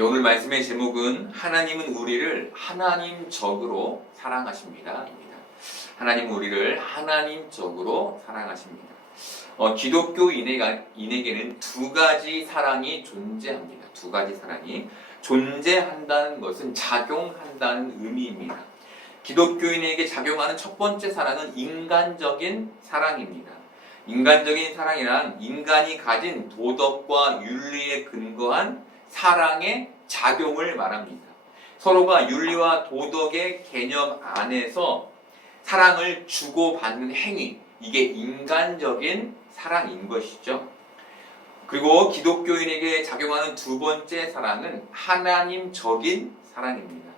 오늘 말씀의 제목은 하나님은 우리를 하나님적으로 사랑하십니다. 하나님은 우리를 하나님적으로 사랑하십니다. 기독교인에게는 두 가지 사랑이 존재합니다. 두 가지 사랑이 존재한다는 것은 작용한다는 의미입니다. 기독교인에게 작용하는 첫 번째 사랑은 인간적인 사랑입니다. 인간적인 사랑이란 인간이 가진 도덕과 윤리에 근거한 사랑의 작용을 말합니다. 서로가 윤리와 도덕의 개념 안에서 사랑을 주고받는 행위, 이게 인간적인 사랑인 것이죠. 그리고 기독교인에게 작용하는 두 번째 사랑은 하나님적인 사랑입니다.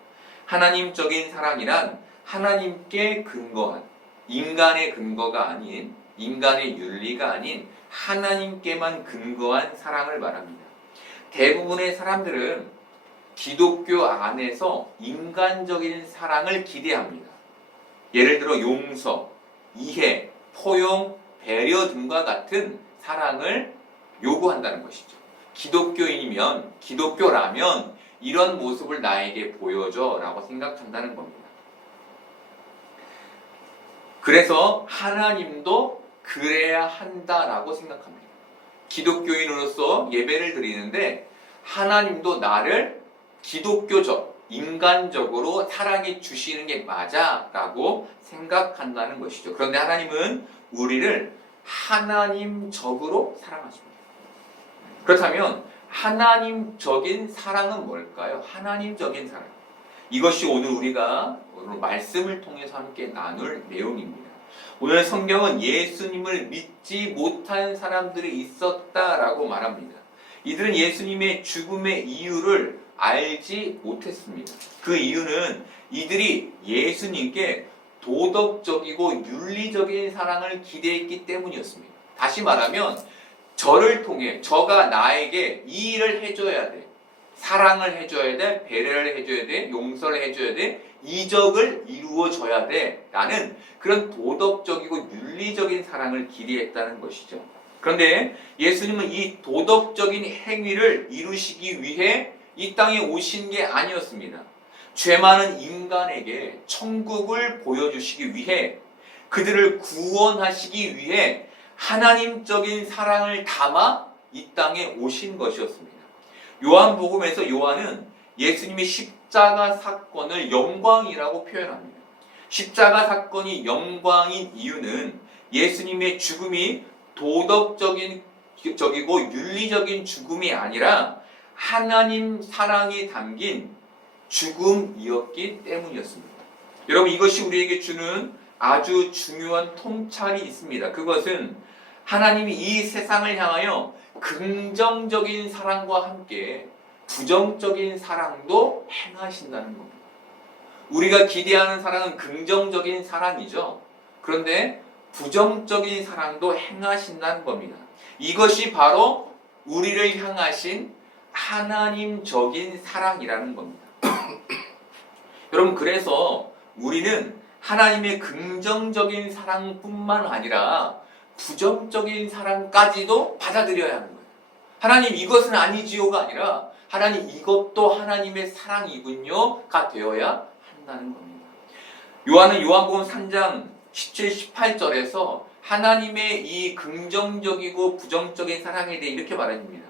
하나님적인 사랑이란 하나님께 근거한, 인간의 근거가 아닌, 인간의 윤리가 아닌 하나님께만 근거한 사랑을 말합니다. 대부분의 사람들은 기독교 안에서 인간적인 사랑을 기대합니다. 예를 들어 용서, 이해, 포용, 배려 등과 같은 사랑을 요구한다는 것이죠. 기독교라면 이런 모습을 나에게 보여줘 라고 생각한다는 겁니다. 그래서 하나님도 그래야 한다라고 생각합니다. 기독교인으로서 예배를 드리는데 하나님도 나를 기독교적, 인간적으로 사랑해 주시는 게 맞아라고 생각한다는 것이죠. 그런데 하나님은 우리를 하나님적으로 사랑하십니다. 그렇다면 하나님적인 사랑은 뭘까요? 하나님적인 사랑. 이것이 오늘 말씀을 통해서 함께 나눌 내용입니다. 오늘 성경은 예수님을 믿지 못한 사람들이 있었다라고 말합니다. 이들은 예수님의 죽음의 이유를 알지 못했습니다. 그 이유는 이들이 예수님께 도덕적이고 윤리적인 사랑을 기대했기 때문이었습니다. 다시 말하면 저를 통해 저가 나에게 이 일을 해줘야 돼. 사랑을 해줘야 돼. 배려를 해줘야 돼. 용서를 해줘야 돼. 이적을 이루어줘야 돼. 라는 그런 도덕적이고 윤리적인 사랑을 기대했다는 것이죠. 그런데 예수님은 이 도덕적인 행위를 이루시기 위해 이 땅에 오신 게 아니었습니다. 죄 많은 인간에게 천국을 보여주시기 위해, 그들을 구원하시기 위해 하나님적인 사랑을 담아 이 땅에 오신 것이었습니다. 요한복음에서 요한은 예수님의 십자가 사건을 영광이라고 표현합니다. 십자가 사건이 영광인 이유는 예수님의 죽음이 도덕적이고 윤리적인 죽음이 아니라 하나님 사랑이 담긴 죽음이었기 때문이었습니다. 여러분, 이것이 우리에게 주는 아주 중요한 통찰이 있습니다. 그것은 하나님이 이 세상을 향하여 긍정적인 사랑과 함께 부정적인 사랑도 행하신다는 겁니다. 우리가 기대하는 사랑은 긍정적인 사랑이죠. 그런데 부정적인 사랑도 행하신다는 겁니다. 이것이 바로 우리를 향하신 하나님적인 사랑이라는 겁니다. 여러분, 그래서 우리는 하나님의 긍정적인 사랑뿐만 아니라 부정적인 사랑까지도 받아들여야 하는 거예요. 하나님 이것은 아니지요가 아니라 하나님 이것도 하나님의 사랑이군요가 되어야 한다는 겁니다. 요한은 요한복음 3장 17, 18절에서 하나님의 이 긍정적이고 부정적인 사랑에 대해 이렇게 말합니다.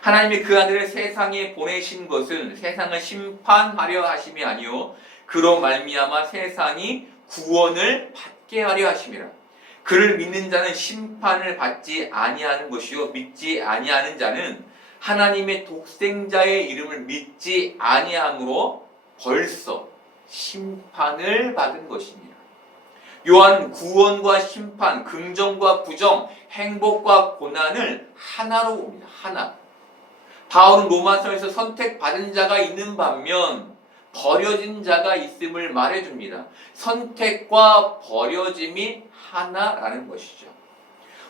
하나님이 그 아들을 세상에 보내신 것은 세상을 심판하려 하심이 아니요 그로 말미암아 세상이 구원을 받게 하려 하심이라. 그를 믿는 자는 심판을 받지 아니하는 것이요 믿지 아니하는 자는 하나님의 독생자의 이름을 믿지 아니함으로 벌써 심판을 받은 것입니다. 요한 구원과 심판, 긍정과 부정, 행복과 고난을 하나로 봅니다. 하나. 바울은 로마서에서 선택받은 자가 있는 반면 버려진 자가 있음을 말해줍니다. 선택과 버려짐이 하나라는 것이죠.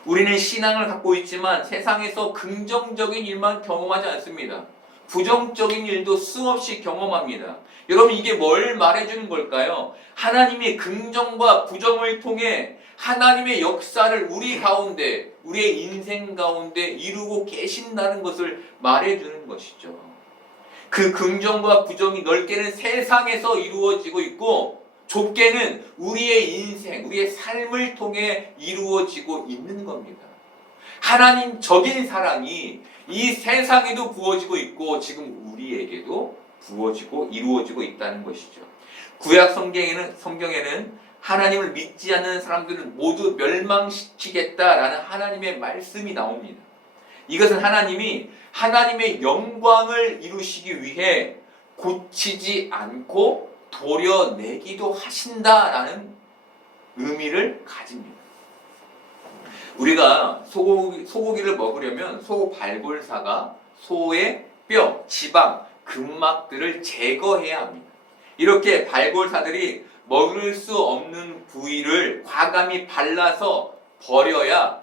우리는 신앙을 갖고 있지만 세상에서 긍정적인 일만 경험하지 않습니다. 부정적인 일도 수없이 경험합니다. 여러분, 이게 뭘 말해주는 걸까요? 하나님의 긍정과 부정을 통해 하나님의 역사를 우리 가운데, 우리의 인생 가운데 이루고 계신다는 것을 말해주는 것이죠. 그 긍정과 부정이 넓게는 세상에서 이루어지고 있고 좁게는 우리의 인생, 우리의 삶을 통해 이루어지고 있는 겁니다. 하나님적인 사랑이 이 세상에도 부어지고 있고 지금 우리에게도 부어지고 이루어지고 있다는 것이죠. 구약 성경에는 하나님을 믿지 않는 사람들을 모두 멸망시키겠다라는 하나님의 말씀이 나옵니다. 이것은 하나님이 하나님의 영광을 이루시기 위해 고치지 않고 도려내기도 하신다라는 의미를 가집니다. 우리가 소고기를 먹으려면 소 발골사가 소의 뼈, 지방, 근막들을 제거해야 합니다. 이렇게 발골사들이 먹을 수 없는 부위를 과감히 발라서 버려야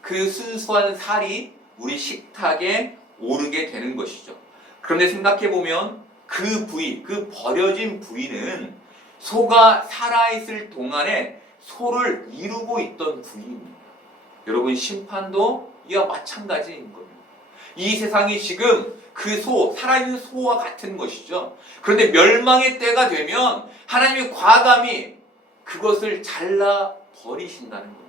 그 순수한 살이 우리 식탁에 오르게 되는 것이죠. 그런데 생각해보면 그 부위, 그 버려진 부위는 소가 살아있을 동안에 소를 이루고 있던 부위입니다. 여러분, 심판도 이와 마찬가지인 겁니다. 이 세상이 지금 그 소, 살아있는 소와 같은 것이죠. 그런데 멸망의 때가 되면 하나님이 과감히 그것을 잘라 버리신다는 겁니다.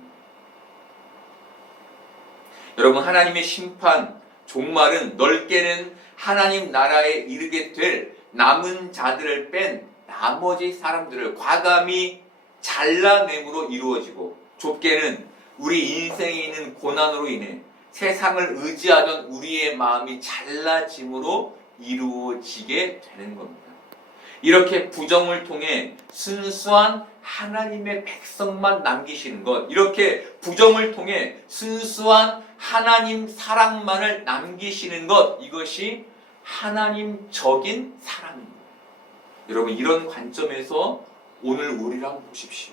여러분, 하나님의 심판, 종말은 넓게는 하나님 나라에 이르게 될 남은 자들을 뺀 나머지 사람들을 과감히 잘라냄으로 이루어지고, 좁게는 우리 인생에 있는 고난으로 인해 세상을 의지하던 우리의 마음이 잘라짐으로 이루어지게 되는 겁니다. 이렇게 부정을 통해 순수한 하나님의 백성만 남기시는 것, 이렇게 부정을 통해 순수한 하나님 사랑만을 남기시는 것, 이것이 하나님적인 사랑입니다. 여러분, 이런 관점에서 오늘 우리를 한번 보십시오.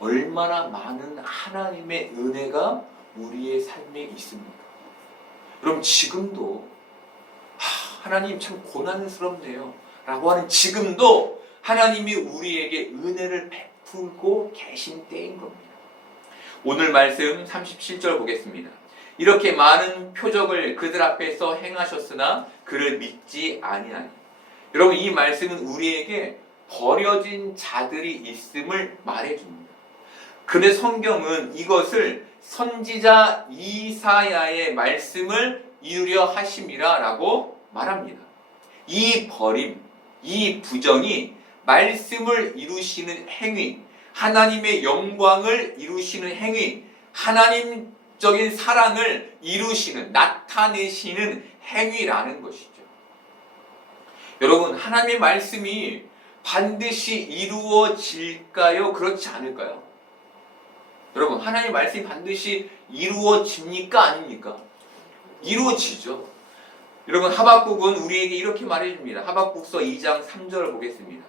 얼마나 많은 하나님의 은혜가 우리의 삶에 있습니까? 여러분, 지금도 하나님 참 고난스럽네요 라고 하는 지금도 하나님이 우리에게 은혜를 베풀고 계신 때인 겁니다. 오늘 말씀 37절 보겠습니다. 이렇게 많은 표적을 그들 앞에서 행하셨으나 그를 믿지 아니하니. 여러분, 이 말씀은 우리에게 버려진 자들이 있음을 말해줍니다. 그런데 성경은 이것을 선지자 이사야의 말씀을 이루려 하심이라 라고 말합니다. 이 버림, 이 부정이 말씀을 이루시는 행위, 하나님의 영광을 이루시는 행위, 하나님적인 사랑을 이루시는, 나타내시는 행위라는 것이죠. 여러분, 하나님의 말씀이 반드시 이루어질까요? 그렇지 않을까요? 여러분, 하나님의 말씀이 반드시 이루어집니까? 아닙니까? 이루어지죠. 여러분, 하박국은 우리에게 이렇게 말해줍니다. 하박국서 2장 3절을 보겠습니다.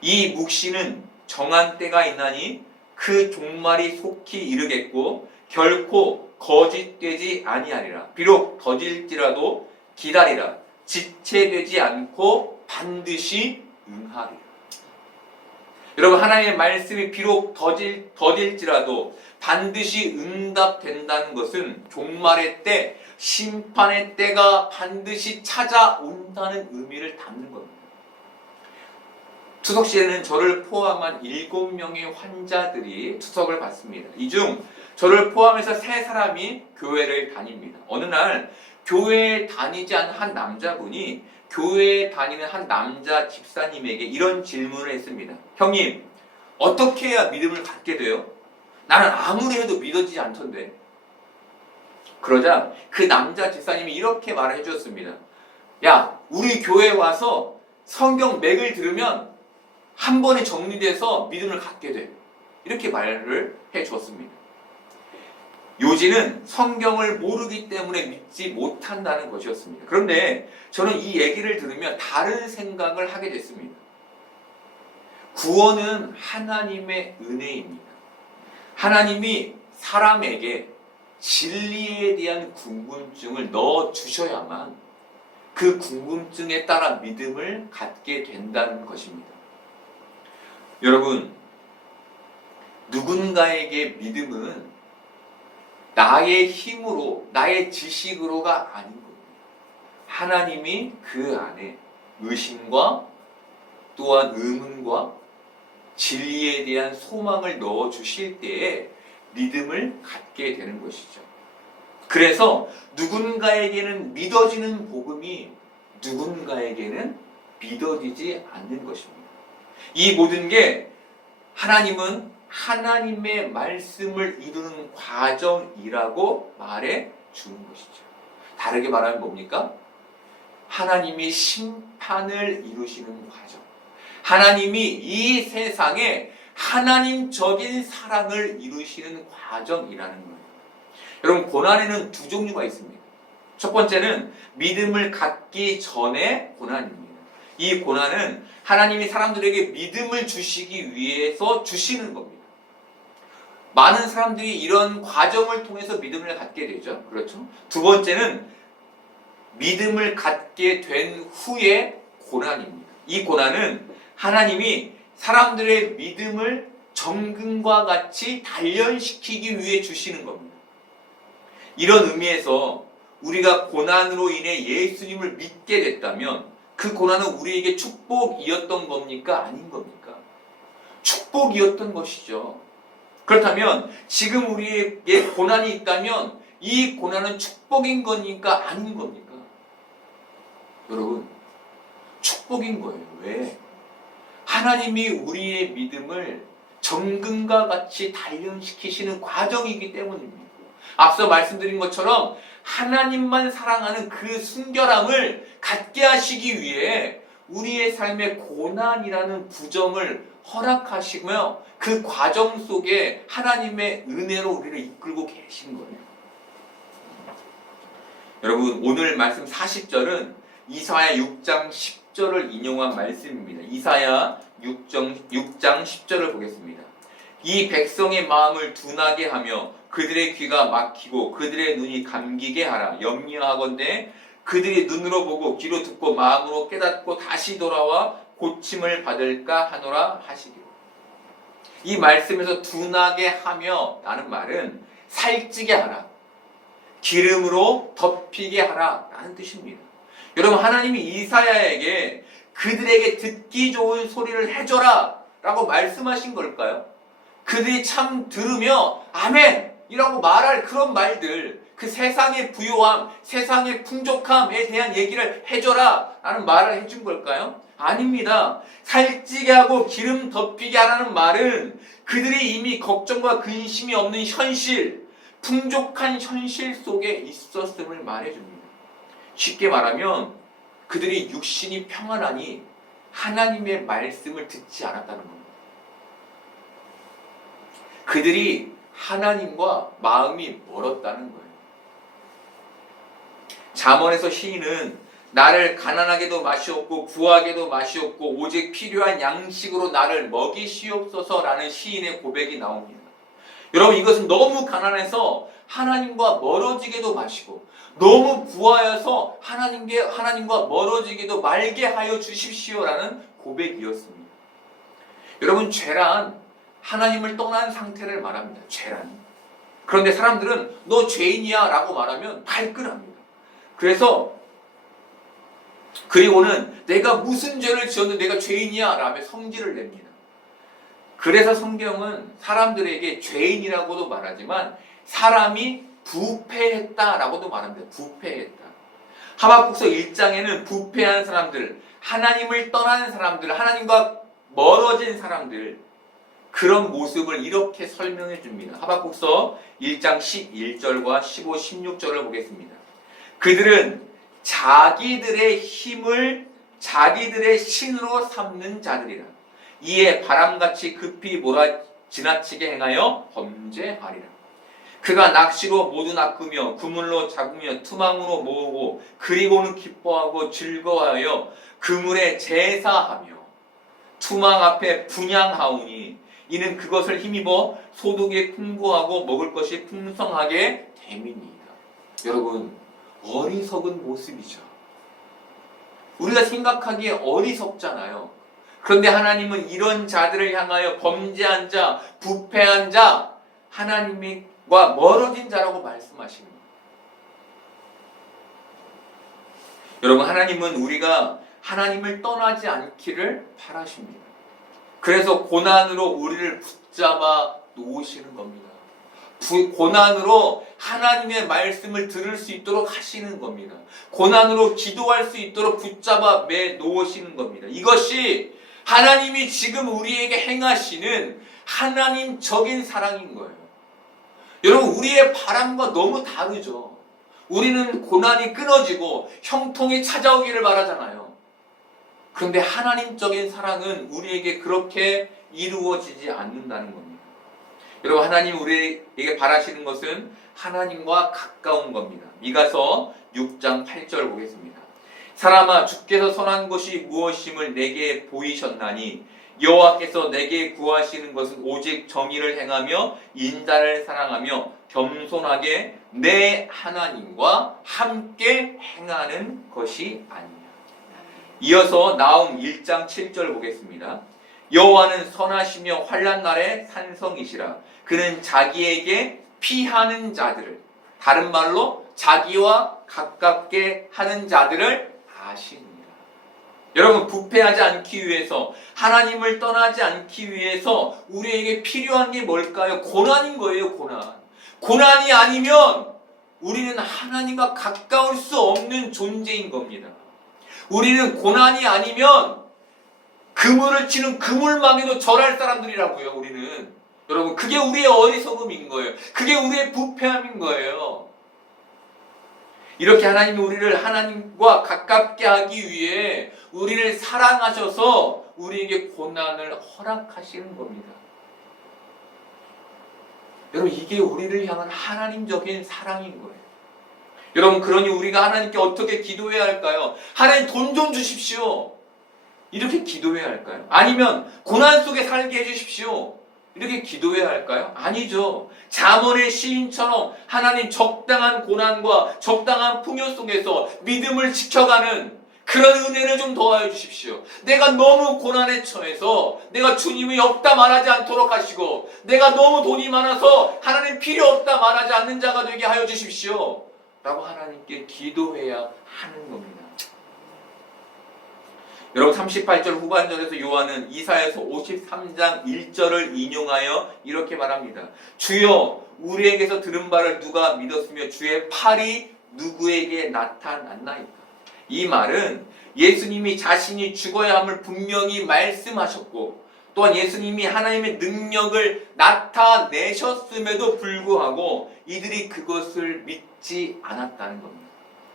이 묵시는 정한 때가 있나니 그 종말이 속히 이르겠고 결코 거짓되지 아니하리라. 비록 더딜지라도 기다리라. 지체되지 않고 반드시 응하리라. 여러분, 하나님의 말씀이 비록 더딜지라도 반드시 응답된다는 것은 종말의 때, 심판의 때가 반드시 찾아온다는 의미를 담는 겁니다. 추석 시에는 저를 포함한 7명의 환자들이 추석을 받습니다. 이 중 저를 포함해서 3사람이 교회를 다닙니다. 어느 날 교회에 다니지 않은 한 남자분이 교회에 다니는 한 남자 집사님에게 이런 질문을 했습니다. 형님, 어떻게 해야 믿음을 갖게 돼요? 나는 아무리 해도 믿어지지 않던데. 그러자 그 남자 집사님이 이렇게 말을 해주었습니다. 야, 우리 교회에 와서 성경 맥을 들으면 한 번에 정리돼서 믿음을 갖게 돼. 이렇게 말을 해주었습니다. 요지는 성경을 모르기 때문에 믿지 못한다는 것이었습니다. 그런데 저는 이 얘기를 들으면 다른 생각을 하게 됐습니다. 구원은 하나님의 은혜입니다. 하나님이 사람에게 진리에 대한 궁금증을 넣어주셔야만 그 궁금증에 따라 믿음을 갖게 된다는 것입니다. 여러분, 누군가에게 믿음은 나의 힘으로, 나의 지식으로가 아닌 겁니다. 하나님이 그 안에 의심과 또한 의문과 진리에 대한 소망을 넣어 주실 때에 믿음을 갖게 되는 것이죠. 그래서 누군가에게는 믿어지는 복음이 누군가에게는 믿어지지 않는 것입니다. 이 모든 게 하나님은 하나님의 말씀을 이루는 과정이라고 말해 주는 것이죠. 다르게 말하면 뭡니까? 하나님이 심판을 이루시는 과정. 하나님이 이 세상에 하나님적인 사랑을 이루시는 과정이라는 거예요. 여러분, 고난에는 두 종류가 있습니다. 첫 번째는 믿음을 갖기 전에 고난입니다. 이 고난은 하나님이 사람들에게 믿음을 주시기 위해서 주시는 겁니다. 많은 사람들이 이런 과정을 통해서 믿음을 갖게 되죠. 그렇죠? 두 번째는 믿음을 갖게 된 후에 고난입니다. 이 고난은 하나님이 사람들의 믿음을 정금과 같이 단련시키기 위해 주시는 겁니다. 이런 의미에서 우리가 고난으로 인해 예수님을 믿게 됐다면 그 고난은 우리에게 축복이었던 겁니까? 아닌 겁니까? 축복이었던 것이죠. 그렇다면 지금 우리에게 고난이 있다면 이 고난은 축복인 겁니까? 아닌 겁니까? 여러분, 축복인 거예요. 왜? 하나님이 우리의 믿음을 정금과 같이 단련시키시는 과정이기 때문입니다. 앞서 말씀드린 것처럼 하나님만 사랑하는 그 순결함을 갖게 하시기 위해 우리의 삶에 고난이라는 부정을 허락하시며 그 과정 속에 하나님의 은혜로 우리를 이끌고 계신 거예요. 여러분, 오늘 말씀 40절은 이사야 6장 10절을 인용한 말씀입니다. 이사야 6장 10절을 보겠습니다. 이 백성의 마음을 둔하게 하며 그들의 귀가 막히고 그들의 눈이 감기게 하라. 염려하건대 그들이 눈으로 보고 귀로 듣고 마음으로 깨닫고 다시 돌아와 고침을 받을까 하노라 하시기로. 이 말씀에서 둔하게 하며 라는 말은 살찌게 하라, 기름으로 덮이게 하라 라는 뜻입니다. 여러분, 하나님이 이사야에게 그들에게 듣기 좋은 소리를 해줘라 라고 말씀하신 걸까요? 그들이 참 들으며 아멘 이라고 말할 그런 말들, 그 세상의 부요함, 세상의 풍족함에 대한 얘기를 해줘라 라는 말을 해준 걸까요? 아닙니다. 살찌게 하고 기름 덮이게 하라는 말은 그들이 이미 걱정과 근심이 없는 현실, 풍족한 현실 속에 있었음을 말해줍니다. 쉽게 말하면 그들이 육신이 평안하니 하나님의 말씀을 듣지 않았다는 겁니다. 그들이 하나님과 마음이 멀었다는 거예요. 잠언에서 시인은 나를 가난하게도 마시옵고 부하게도 마시옵고 오직 필요한 양식으로 나를 먹이시옵소서라는 시인의 고백이 나옵니다. 여러분, 이것은 너무 가난해서 하나님과 멀어지게도 마시고 너무 부하여서 하나님과 멀어지게도 말게 하여 주십시오라는 고백이었습니다. 여러분, 죄란 하나님을 떠난 상태를 말합니다. 죄란. 그런데 사람들은 너 죄인이야 라고 말하면 발끈합니다. 그리고는 내가 무슨 죄를 지었는데 내가 죄인이야 라며 성질을 냅니다. 그래서 성경은 사람들에게 죄인이라고도 말하지만 사람이 부패했다라고도 말합니다. 부패했다. 하박국서 1장에는 부패한 사람들, 하나님을 떠난 사람들, 하나님과 멀어진 사람들, 그런 모습을 이렇게 설명해 줍니다. 하박국서 1장 11절과 15, 16절을 보겠습니다. 그들은 자기들의 힘을 자기들의 신으로 삼는 자들이라. 이에 바람같이 급히 몰아 지나치게 행하여 범죄하리라. 그가 낚시로 모두 낚으며 그물로 잡으며 투망으로 모으고 그리고는 기뻐하고 즐거워하여 그물에 제사하며 투망 앞에 분향하오니 이는 그것을 힘입어 소득에 풍부하고 먹을 것이 풍성하게 됨이니이다. 여러분, 어리석은 모습이죠. 우리가 생각하기에 어리석잖아요. 그런데 하나님은 이런 자들을 향하여 범죄한 자, 부패한 자, 하나님과 멀어진 자라고 말씀하십니다. 여러분, 하나님은 우리가 하나님을 떠나지 않기를 바라십니다. 그래서 고난으로 우리를 붙잡아 놓으시는 겁니다. 고난으로 하나님의 말씀을 들을 수 있도록 하시는 겁니다. 고난으로 기도할 수 있도록 붙잡아 매 놓으시는 겁니다. 이것이 하나님이 지금 우리에게 행하시는 하나님적인 사랑인 거예요. 여러분, 우리의 바람과 너무 다르죠. 우리는 고난이 끊어지고 형통이 찾아오기를 바라잖아요. 그런데 하나님적인 사랑은 우리에게 그렇게 이루어지지 않는다는 겁니다. 여러분, 하나님 우리에게 바라시는 것은 하나님과 가까운 겁니다. 미가서 6장 8절 보겠습니다. 사람아, 주께서 선한 것이 무엇임을 내게 보이셨나니 여호와께서 내게 구하시는 것은 오직 정의를 행하며 인자를 사랑하며 겸손하게 내 하나님과 함께 행하는 것이 아니냐. 이어서 나홈 1장 7절 보겠습니다. 여호와는 선하시며 환난 날에 산성이시라. 그는 자기에게 피하는 자들을, 다른 말로 자기와 가깝게 하는 자들을 아시니라. 여러분, 부패하지 않기 위해서, 하나님을 떠나지 않기 위해서 우리에게 필요한 게 뭘까요? 고난인 거예요. 고난이 아니면 우리는 하나님과 가까울 수 없는 존재인 겁니다. 우리는 고난이 아니면 그물을 치는 그물망에도 절할 사람들이라고요. 우리는, 여러분, 그게 우리의 어리석음인 거예요. 그게 우리의 부패함인 거예요. 이렇게 하나님이 우리를 하나님과 가깝게 하기 위해 우리를 사랑하셔서 우리에게 고난을 허락하시는 겁니다. 여러분, 이게 우리를 향한 하나님적인 사랑인 거예요. 여러분, 그러니 우리가 하나님께 어떻게 기도해야 할까요? 하나님, 돈 좀 주십시오. 이렇게 기도해야 할까요? 아니면 고난 속에 살게 해주십시오. 이렇게 기도해야 할까요? 아니죠. 잠언의 시인처럼 하나님, 적당한 고난과 적당한 풍요 속에서 믿음을 지켜가는 그런 은혜를 좀 더하여 주십시오. 내가 너무 고난에 처해서 내가 주님이 없다 말하지 않도록 하시고, 내가 너무 돈이 많아서 하나님 필요 없다 말하지 않는 자가 되게 하여 주십시오 라고 하나님께 기도해야 하는 겁니다. 여러분, 38절 후반절에서 요한은 이사야서 53장 1절을 인용하여 이렇게 말합니다. 주여, 우리에게서 들은 바를 누가 믿었으며 주의 팔이 누구에게 나타났나이까. 이 말은 예수님이 자신이 죽어야 함을 분명히 말씀하셨고, 또한 예수님이 하나님의 능력을 나타내셨음에도 불구하고 이들이 그것을 믿지 않았다는 겁니다.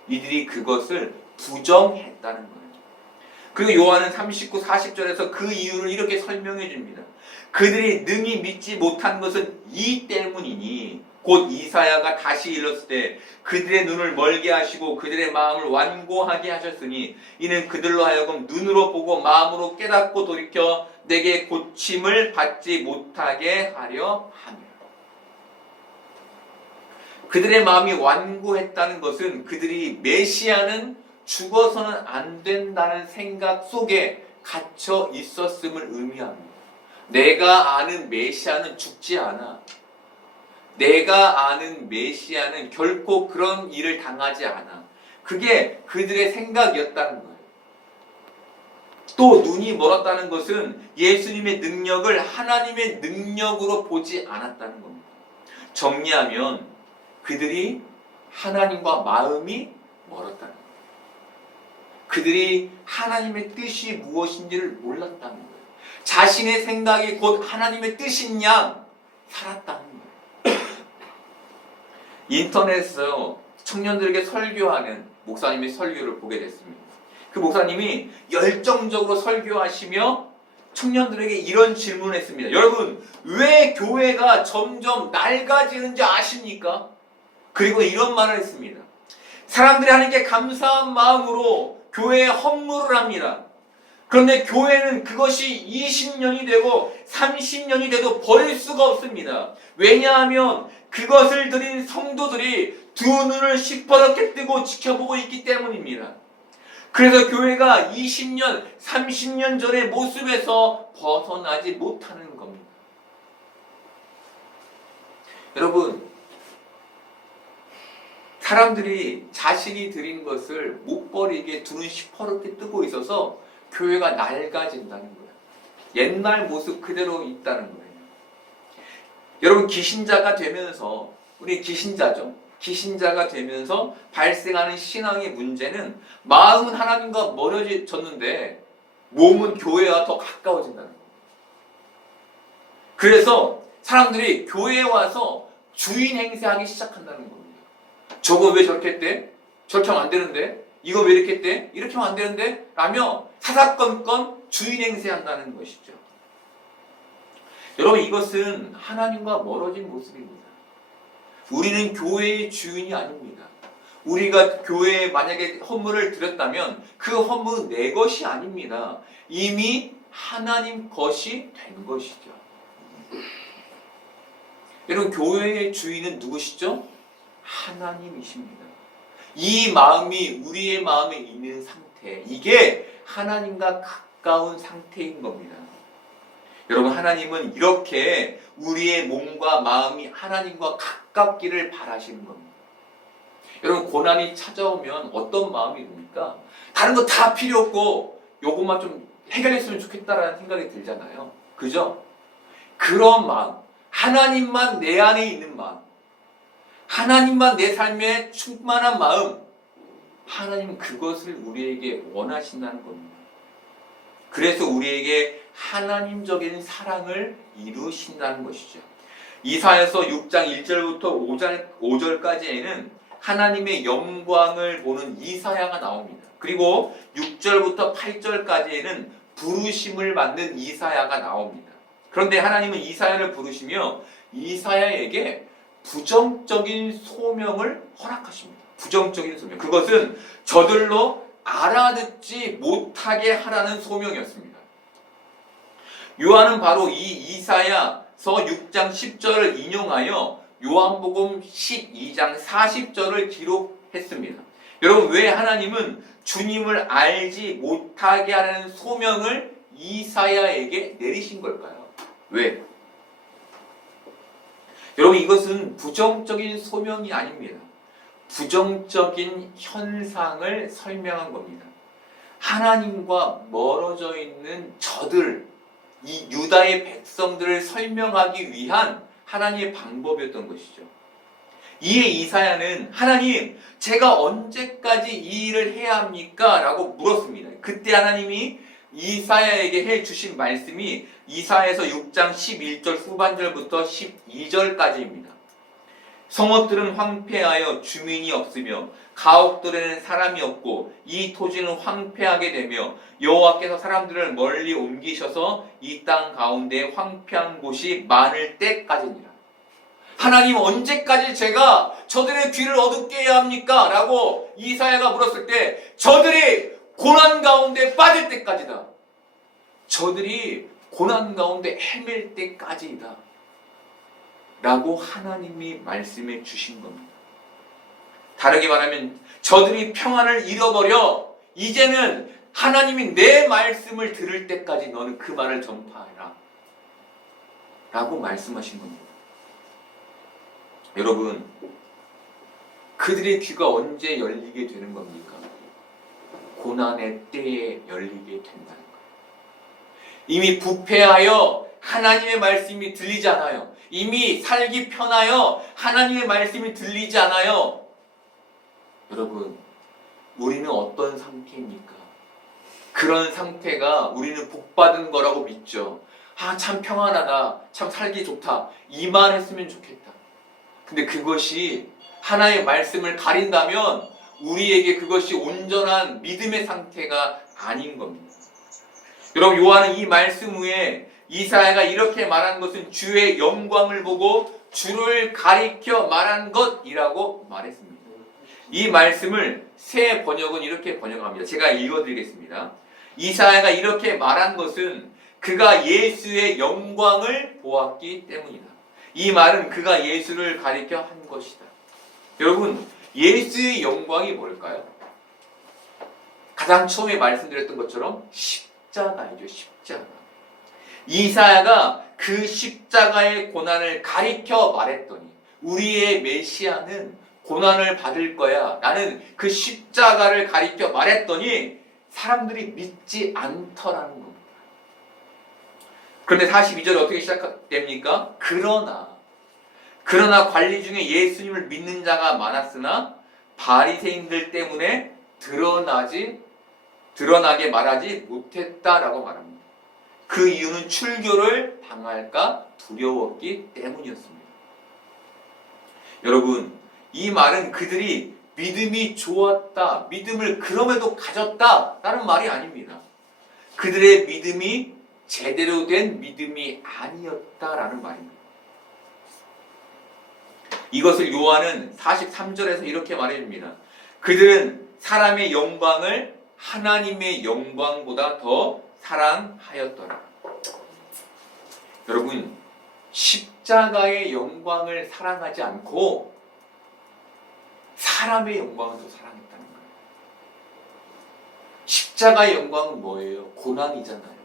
이들이 그것을 부정했다는 거예요. 그리고 요한은 39, 40절에서 그 이유를 이렇게 설명해 줍니다. 그들이 능히 믿지 못한 것은 이 때문이니, 곧 이사야가 다시 일렀을 때 그들의 눈을 멀게 하시고 그들의 마음을 완고하게 하셨으니 이는 그들로 하여금 눈으로 보고 마음으로 깨닫고 돌이켜 내게 고침을 받지 못하게 하려 함이라. 그들의 마음이 완고했다는 것은 그들이 메시아는 죽어서는 안 된다는 생각 속에 갇혀 있었음을 의미합니다. 내가 아는 메시아는 죽지 않아. 내가 아는 메시아는 결코 그런 일을 당하지 않아. 그게 그들의 생각이었다는 거예요. 또 눈이 멀었다는 것은 예수님의 능력을 하나님의 능력으로 보지 않았다는 겁니다. 정리하면 그들이 하나님과 마음이 멀었다는 거예요. 그들이 하나님의 뜻이 무엇인지를 몰랐다는 거예요. 자신의 생각이 곧 하나님의 뜻인 양 살았다는 거예요. 인터넷에서 청년들에게 설교하는 목사님의 설교를 보게 됐습니다. 그 목사님이 열정적으로 설교하시며 청년들에게 이런 질문을 했습니다. 여러분, 왜 교회가 점점 낡아지는지 아십니까? 그리고 이런 말을 했습니다. 사람들이 하나님께 감사한 마음으로 교회에 헌물을 합니다. 그런데 교회는 그것이 20년이 되고 30년이 돼도 버릴 수가 없습니다. 왜냐하면 그것을 드린 성도들이 두 눈을 시퍼렇게 뜨고 지켜보고 있기 때문입니다. 그래서 교회가 20년, 30년 전의 모습에서 벗어나지 못하는 겁니다. 여러분, 사람들이 자신이 드린 것을 못 버리게 두 눈 시퍼렇게 뜨고 있어서 교회가 낡아진다는 거예요. 옛날 모습 그대로 있다는 거예요. 여러분, 기신자가 되면서, 우리 기신자죠. 기신자가 되면서 발생하는 신앙의 문제는 마음은 하나님과 멀어졌는데 몸은 교회와 더 가까워진다는 거예요. 그래서 사람들이 교회에 와서 주인 행세하기 시작한다는 겁니다. 저거 왜 저렇게 했대? 저렇게 하면 안 되는데? 이거 왜 이렇게 했대? 이렇게 하면 안 되는데? 라며 사사건건 주인 행세한다는 것이죠. 여러분, 이것은 하나님과 멀어진 모습입니다. 우리는 교회의 주인이 아닙니다. 우리가 교회에 만약에 헌물을 드렸다면 그 헌물은 내 것이 아닙니다. 이미 하나님 것이 된 것이죠. 여러분, 교회의 주인은 누구시죠? 하나님이십니다. 이 마음이 우리의 마음에 있는 상태, 이게 하나님과 가까운 상태인 겁니다. 여러분, 하나님은 이렇게 우리의 몸과 마음이 하나님과 가깝기를 바라시는 겁니다. 여러분, 고난이 찾아오면 어떤 마음이 듭니까? 다른 거 다 필요 없고 요것만 좀 해결했으면 좋겠다라는 생각이 들잖아요. 그죠? 그런 마음, 하나님만 내 안에 있는 마음, 하나님만 내 삶에 충만한 마음, 하나님은 그것을 우리에게 원하신다는 겁니다. 그래서 우리에게 하나님적인 사랑을 이루신다는 것이죠. 이사야서 6장 1절부터 5절까지에는 하나님의 영광을 보는 이사야가 나옵니다. 그리고 6절부터 8절까지에는 부르심을 받는 이사야가 나옵니다. 그런데 하나님은 이사야를 부르시며 이사야에게 부정적인 소명을 허락하십니다. 부정적인 소명. 그것은 저들로 알아듣지 못하게 하라는 소명이었습니다. 요한은 바로 이 이사야서 6장 10절을 인용하여 요한복음 12장 40절을 기록했습니다. 여러분, 왜 하나님은 주님을 알지 못하게 하라는 소명을 이사야에게 내리신 걸까요? 왜? 여러분, 이것은 부정적인 소명이 아닙니다. 부정적인 현상을 설명한 겁니다. 하나님과 멀어져 있는 저들, 이 유다의 백성들을 설명하기 위한 하나님의 방법이었던 것이죠. 이에 이사야는 하나님, 제가 언제까지 이 일을 해야 합니까? 라고 물었습니다. 그때 하나님이 이사야에게 해주신 말씀이 이사야에서 6장 11절 후반절부터 12절까지입니다. 성읍들은 황폐하여 주민이 없으며 가옥들에는 사람이 없고 이 토지는 황폐하게 되며 여호와께서 사람들을 멀리 옮기셔서 이 땅 가운데 황폐한 곳이 많을 때까지니라. 하나님, 언제까지 제가 저들의 귀를 어둡게 해야 합니까? 라고 이사야가 물었을 때 저들이 고난 가운데 빠질 때까지다. 저들이 고난 가운데 헤맬 때까지이다. 라고 하나님이 말씀해 주신 겁니다. 다르게 말하면 저들이 평안을 잃어버려 이제는 하나님이 내 말씀을 들을 때까지 너는 그 말을 전파해라. 라고 말씀하신 겁니다. 여러분, 그들의 귀가 언제 열리게 되는 겁니까? 고난의 때에 열리게 된다는 거예요. 이미 부패하여 하나님의 말씀이 들리지 않아요. 이미 살기 편하여 하나님의 말씀이 들리지 않아요. 여러분, 우리는 어떤 상태입니까? 그런 상태가 우리는 복받은 거라고 믿죠. 아, 참 평안하다. 참 살기 좋다. 이만 했으면 좋겠다. 근데 그것이 하나의 말씀을 가린다면 우리에게 그것이 온전한 믿음의 상태가 아닌 겁니다. 여러분, 요한은 이 말씀 후에 이사야가 이렇게 말한 것은 주의 영광을 보고 주를 가리켜 말한 것이라고 말했습니다. 이 말씀을 새 번역은 이렇게 번역합니다. 제가 읽어드리겠습니다. 이사야가 이렇게 말한 것은 그가 예수의 영광을 보았기 때문이다. 이 말은 그가 예수를 가리켜 한 것이다. 여러분, 예수의 영광이 뭘까요? 가장 처음에 말씀드렸던 것처럼 십자가이죠. 십자가. 이사야가 그 십자가의 고난을 가리켜 말했더니 우리의 메시아는 고난을 받을 거야. 나는 그 십자가를 가리켜 말했더니 사람들이 믿지 않더라는 겁니다. 그런데 42절에 어떻게 시작됩니까? 그러나 관리 중에 예수님을 믿는 자가 많았으나 바리새인들 때문에 드러나게 말하지 못했다라고 말합니다. 그 이유는 출교를 당할까 두려웠기 때문이었습니다. 여러분, 이 말은 그들이 믿음이 좋았다, 믿음을 그럼에도 가졌다라는 말이 아닙니다. 그들의 믿음이 제대로 된 믿음이 아니었다라는 말입니다. 이것을 요한은 43절에서 이렇게 말해줍니다. 그들은 사람의 영광을 하나님의 영광보다 더 사랑하였더라. 여러분, 십자가의 영광을 사랑하지 않고 사람의 영광을 더 사랑했다는 거예요. 십자가의 영광은 뭐예요? 고난이잖아요.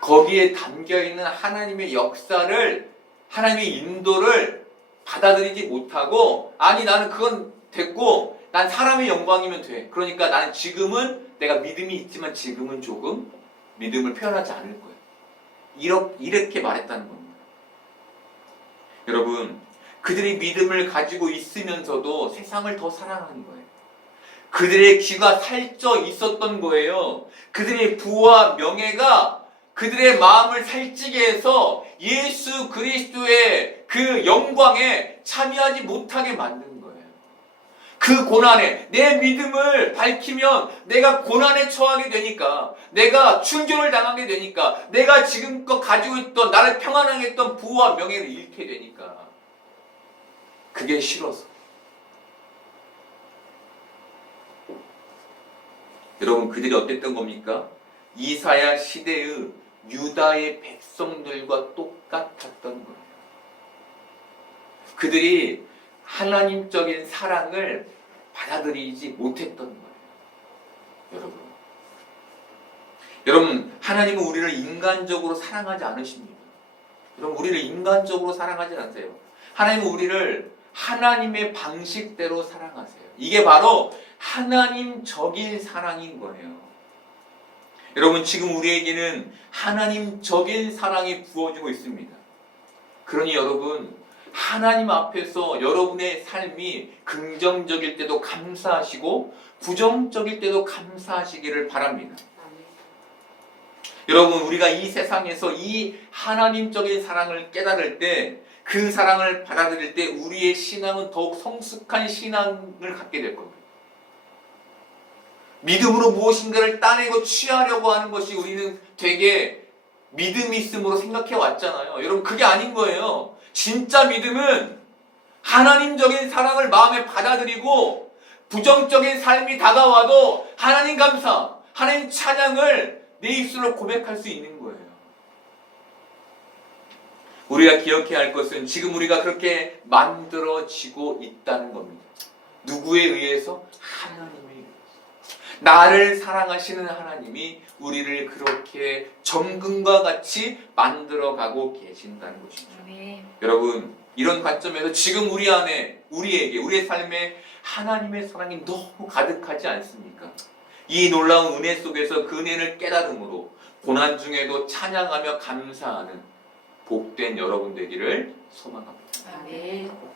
거기에 담겨있는 하나님의 역사를, 하나님의 인도를 받아들이지 못하고, 아니 나는 그건 됐고 난 사람의 영광이면 돼. 그러니까 나는 지금은 내가 믿음이 있지만 지금은 조금 믿음을 표현하지 않을 거예요. 이렇게 말했다는 겁니다. 여러분, 그들이 믿음을 가지고 있으면서도 세상을 더 사랑하는 거예요. 그들의 귀가 살쪄 있었던 거예요. 그들의 부와 명예가 그들의 마음을 살찌게 해서 예수 그리스도의 그 영광에 참여하지 못하게 만든 거예요. 그 고난에, 내 믿음을 밝히면 내가 고난에 처하게 되니까, 내가 출교를 당하게 되니까, 내가 지금껏 가지고 있던, 나를 평안하게 했던 부와 명예를 잃게 되니까 그게 싫어서. 여러분, 그들이 어땠던 겁니까? 이사야 시대의 유다의 백성들과 똑같았던 거예요. 그들이 하나님적인 사랑을 받아들이지 못했던 거예요. 여러분, 하나님은 우리를 인간적으로 사랑하지 않으십니다. 여러분, 우리를 인간적으로 사랑하지 않으세요. 하나님은 우리를 하나님의 방식대로 사랑하세요. 이게 바로 하나님적인 사랑인 거예요. 여러분, 지금 우리에게는 하나님적인 사랑이 부어지고 있습니다. 그러니 여러분, 하나님 앞에서 여러분의 삶이 긍정적일 때도 감사하시고 부정적일 때도 감사하시기를 바랍니다. 여러분, 우리가 이 세상에서 이 하나님적인 사랑을 깨달을 때, 그 사랑을 받아들일 때 우리의 신앙은 더욱 성숙한 신앙을 갖게 될 겁니다. 믿음으로 무엇인가를 따내고 취하려고 하는 것이 우리는 되게 믿음이 있음으로 생각해 왔잖아요. 여러분, 그게 아닌 거예요. 진짜 믿음은 하나님적인 사랑을 마음에 받아들이고 부정적인 삶이 다가와도 하나님 감사, 하나님 찬양을 내 입술로 고백할 수 있는 거예요. 우리가 기억해야 할 것은 지금 우리가 그렇게 만들어지고 있다는 겁니다. 누구에 의해서? 하나님에 의해서. 나를 사랑하시는 하나님이 우리를 그렇게 정금과 같이 만들어가고 계신다는 것이죠. 여러분, 이런 관점에서 지금 우리 안에, 우리에게, 우리의 삶에 하나님의 사랑이 너무 가득하지 않습니까? 이 놀라운 은혜 속에서 그 은혜를 깨달음으로 고난 중에도 찬양하며 감사하는 복된 여러분 되기를 소망합니다. 아멘.